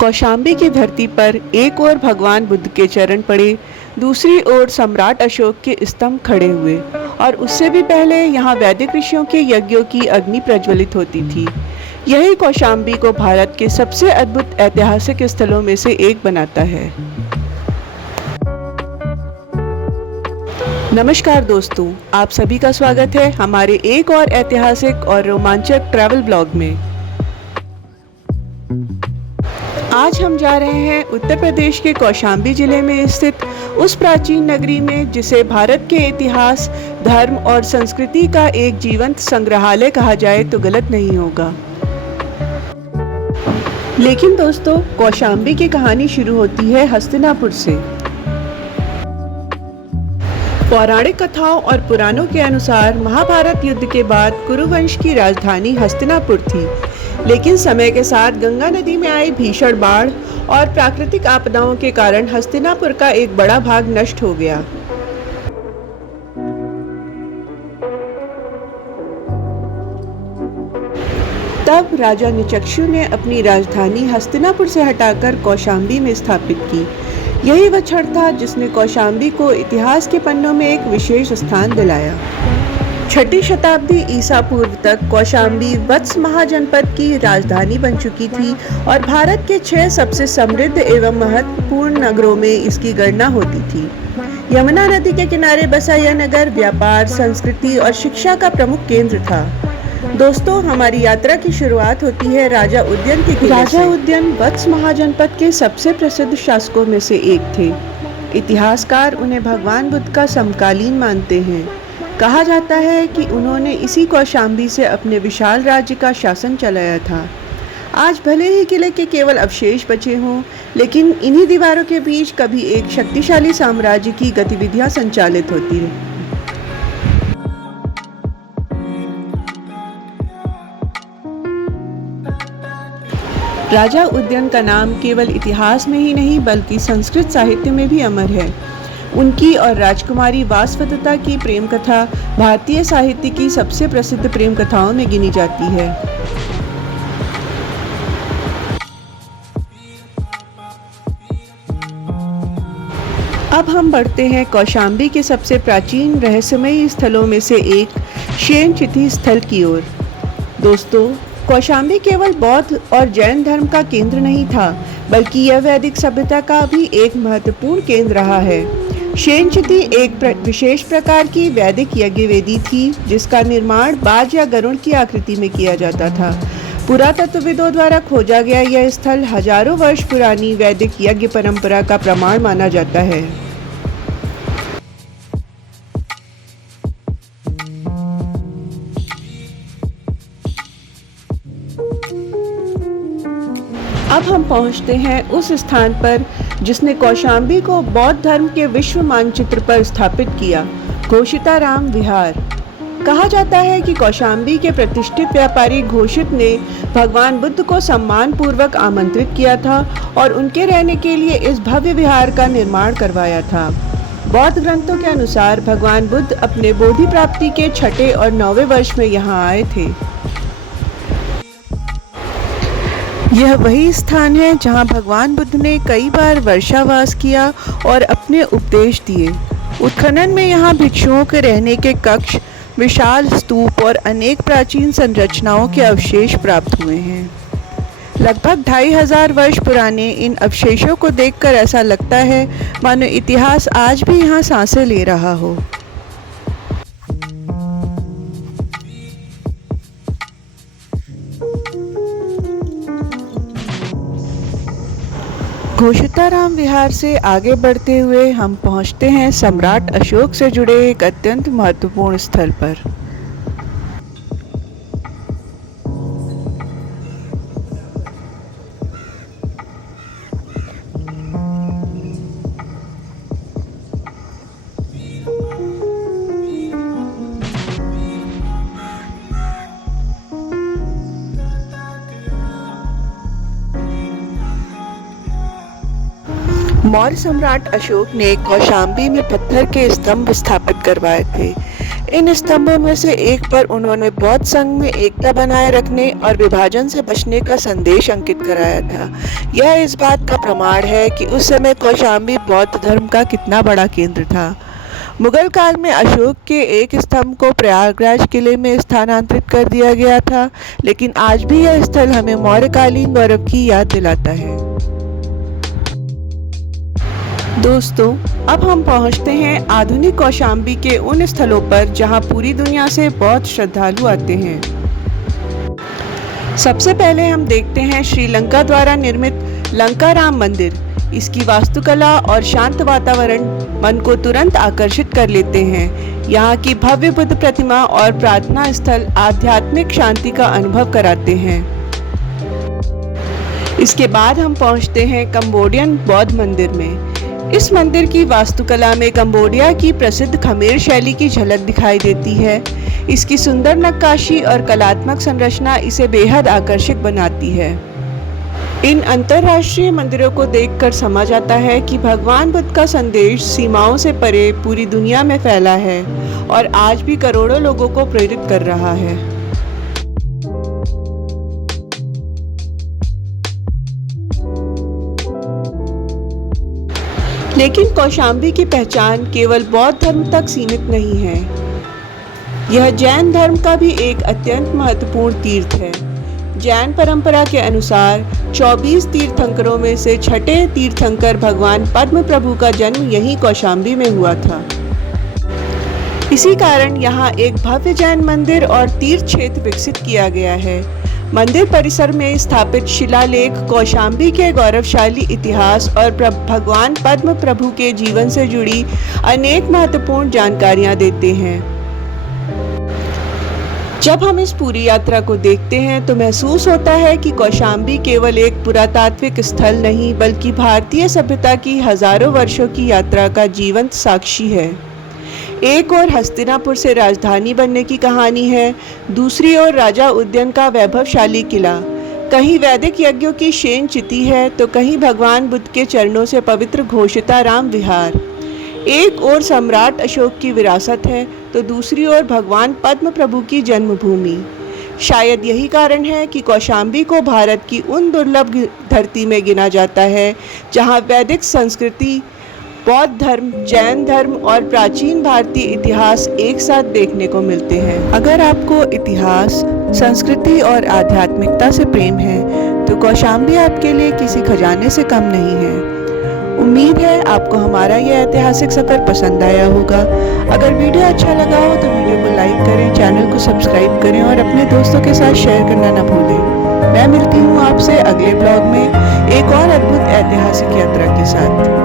कौशाम्बी की धरती पर एक ओर भगवान बुद्ध के चरण पड़े, दूसरी ओर सम्राट अशोक के स्तंभ खड़े हुए और उससे भी पहले यहाँ वैदिक ऋषियों के यज्ञों की अग्नि प्रज्वलित होती थी। यही कौशाम्बी को भारत के सबसे अद्भुत ऐतिहासिक स्थलों में से एक बनाता है। नमस्कार दोस्तों, आप सभी का स्वागत है हमारे एक और ऐतिहासिक और रोमांचक ट्रैवल ब्लॉग में। आज हम जा रहे हैं उत्तर प्रदेश के कौशाम्बी जिले में स्थित उस प्राचीन नगरी में जिसे भारत के इतिहास, धर्म और संस्कृति का एक जीवंत संग्रहालय कहा जाए तो गलत नहीं होगा। लेकिन दोस्तों, कौशाम्बी की कहानी शुरू होती है हस्तिनापुर से। पौराणिक कथाओं और पुराणों के अनुसार महाभारत युद्ध के बाद कुरुवंश की राजधानी हस्तिनापुर थी, लेकिन समय के साथ गंगा नदी में आई भीषण बाढ़ और प्राकृतिक आपदाओं के कारण हस्तिनापुर का एक बड़ा भाग नष्ट हो गया। तब राजा निचक्षु ने अपनी राजधानी हस्तिनापुर से हटाकर कौशाम्बी में स्थापित की। यही वह क्षण था जिसने कौशाम्बी को इतिहास के पन्नों में एक विशेष स्थान दिलाया। 6ठी शताब्दी ईसा पूर्व तक कौशाम्बी वत्स महाजनपद की राजधानी बन चुकी थी और भारत के 6 सबसे समृद्ध एवं महत्वपूर्ण नगरों में इसकी गणना होती थी। यमुना नदी के किनारे बसा यह नगर व्यापार, संस्कृति और शिक्षा का प्रमुख केंद्र था। दोस्तों, हमारी यात्रा की शुरुआत होती है राजा उदयन के किले से। राजा उदयन वत्स महाजनपद के सबसे प्रसिद्ध शासकों में से एक थे। इतिहासकार उन्हें भगवान बुद्ध का समकालीन मानते हैं। कहा जाता है कि उन्होंने इसी कौशाम्बी से अपने विशाल राज्य का शासन चलाया था। आज भले ही किले के केवल अवशेष बचे हों, लेकिन इन्हीं दीवारों के बीच कभी एक शक्तिशाली साम्राज्य की गतिविधियां संचालित होती रही। राजा उदयन का नाम केवल इतिहास में ही नहीं बल्कि संस्कृत साहित्य में भी अमर है। उनकी और राजकुमारी वासवदत्ता की प्रेम कथा भारतीय साहित्य की सबसे प्रसिद्ध प्रेम कथाओं में गिनी जाती है। अब हम बढ़ते हैं कौशाम्बी के सबसे प्राचीन रहस्यमयी स्थलों में से एक शयनचिति स्थल की ओर। दोस्तों, कौशाम्बी केवल बौद्ध और जैन धर्म का केंद्र नहीं था, बल्कि यह वैदिक सभ्यता का भी एक महत्वपूर्ण केंद्र रहा है। शयनचिति एक विशेष प्रकार की वैदिक यज्ञ वेदी थी, जिसका निर्माण बाज या गरुड़ की आकृति में किया जाता था। पुरातत्वविदों द्वारा खोजा गया यह स्थल हजारों वर्ष पुरानी वैदिक यज्ञ परंपरा का प्रमाण माना जाता है। अब हम पहुंचते हैं उस स्थान पर जिसने कौशाम्बी को बौद्ध धर्म के विश्व मानचित्र पर स्थापित किया, घोषिताराम विहार। कहा जाता है कि कौशाम्बी के प्रतिष्ठित व्यापारी घोषित ने भगवान बुद्ध को सम्मान पूर्वक आमंत्रित किया था और उनके रहने के लिए इस भव्य विहार का निर्माण करवाया था। बौद्ध ग्रंथों के अनुसार भगवान बुद्ध अपने बोधि प्राप्ति के 6ठे और 9वें वर्ष में यहाँ आए थे। यह वही स्थान है जहां भगवान बुद्ध ने कई बार वर्षावास किया और अपने उपदेश दिए। उत्खनन में यहां भिक्षुओं के रहने के कक्ष, विशाल स्तूप और अनेक प्राचीन संरचनाओं के अवशेष प्राप्त हुए हैं। लगभग 2500 वर्ष पुराने इन अवशेषों को देखकर ऐसा लगता है मानो इतिहास आज भी यहाँ सांसें ले रहा हो। घोषिताराम विहार से आगे बढ़ते हुए हम पहुंचते हैं सम्राट अशोक से जुड़े एक अत्यंत महत्वपूर्ण स्थल पर। मौर्य सम्राट अशोक ने कौशाम्बी में पत्थर के स्तंभ स्थापित करवाए थे। इन स्तंभों में से एक पर उन्होंने बौद्ध संघ में एकता बनाए रखने और विभाजन से बचने का संदेश अंकित कराया था। यह इस बात का प्रमाण है कि उस समय कौशाम्बी बौद्ध धर्म का कितना बड़ा केंद्र था। मुगल काल में अशोक के एक स्तंभ को प्रयागराज किले में स्थानांतरित कर दिया गया था, लेकिन आज भी यह स्थल हमें मौर्यकालीन गौरव की याद दिलाता है। दोस्तों, अब हम पहुंचते हैं आधुनिक कौशाम्बी के उन स्थलों पर जहां पूरी दुनिया से बौद्ध श्रद्धालु आते हैं। सबसे पहले हम देखते हैं श्रीलंका द्वारा निर्मित लंका राम मंदिर। इसकी वास्तुकला और शांत वातावरण मन को तुरंत आकर्षित कर लेते हैं। यहाँ की भव्य बुद्ध प्रतिमा और प्रार्थना स्थल आध्यात्मिक शांति का अनुभव कराते हैं। इसके बाद हम पहुँचते हैं कंबोडियन बौद्ध मंदिर में। इस मंदिर की वास्तुकला में कंबोडिया की प्रसिद्ध खमेर शैली की झलक दिखाई देती है। इसकी सुंदर नक्काशी और कलात्मक संरचना इसे बेहद आकर्षक बनाती है। इन अंतर्राष्ट्रीय मंदिरों को देखकर समझ आता है कि भगवान बुद्ध का संदेश सीमाओं से परे पूरी दुनिया में फैला है और आज भी करोड़ों लोगों को प्रेरित कर रहा है। लेकिन कौशाम्बी की पहचान केवल बौद्ध धर्म तक सीमित नहीं है। यह जैन धर्म का भी एक अत्यंत महत्वपूर्ण तीर्थ है। जैन परंपरा के अनुसार 24 तीर्थंकरों में से छठे तीर्थंकर भगवान पद्म प्रभु का जन्म यहीं कौशाम्बी में हुआ था। इसी कारण यहाँ एक भव्य जैन मंदिर और तीर्थ क्षेत्र विकसित किया गया है। मंदिर परिसर में स्थापित शिलालेख कौशाम्बी के गौरवशाली इतिहास और भगवान पद्म प्रभु के जीवन से जुड़ी अनेक महत्वपूर्ण जानकारियां देते हैं। जब हम इस पूरी यात्रा को देखते हैं तो महसूस होता है कि कौशाम्बी केवल एक पुरातात्विक स्थल नहीं बल्कि भारतीय सभ्यता की हजारों वर्षों की यात्रा का जीवंत साक्षी है। एक ओर हस्तिनापुर से राजधानी बनने की कहानी है, दूसरी ओर राजा उदयन का वैभवशाली किला। कहीं वैदिक यज्ञों की शेन चिति है तो कहीं भगवान बुद्ध के चरणों से पवित्र घोषिताराम विहार। एक ओर सम्राट अशोक की विरासत है तो दूसरी ओर भगवान पद्म प्रभु की जन्मभूमि। शायद यही कारण है कि कौशाम्बी को भारत की उन दुर्लभ धरती में गिना जाता है जहां वैदिक संस्कृति, बौद्ध धर्म, जैन धर्म और प्राचीन भारतीय इतिहास एक साथ देखने को मिलते हैं। अगर आपको इतिहास, संस्कृति और आध्यात्मिकता से प्रेम है तो कौशाम्बी आपके लिए किसी खजाने से कम नहीं है। उम्मीद है आपको हमारा यह ऐतिहासिक सफर पसंद आया होगा। अगर वीडियो अच्छा लगा हो तो वीडियो को लाइक करें, चैनल को सब्सक्राइब करें और अपने दोस्तों के साथ शेयर करना न भूलें। मैं मिलती हूँ आपसे अगले ब्लॉग में एक और अद्भुत ऐतिहासिक यात्रा के साथ।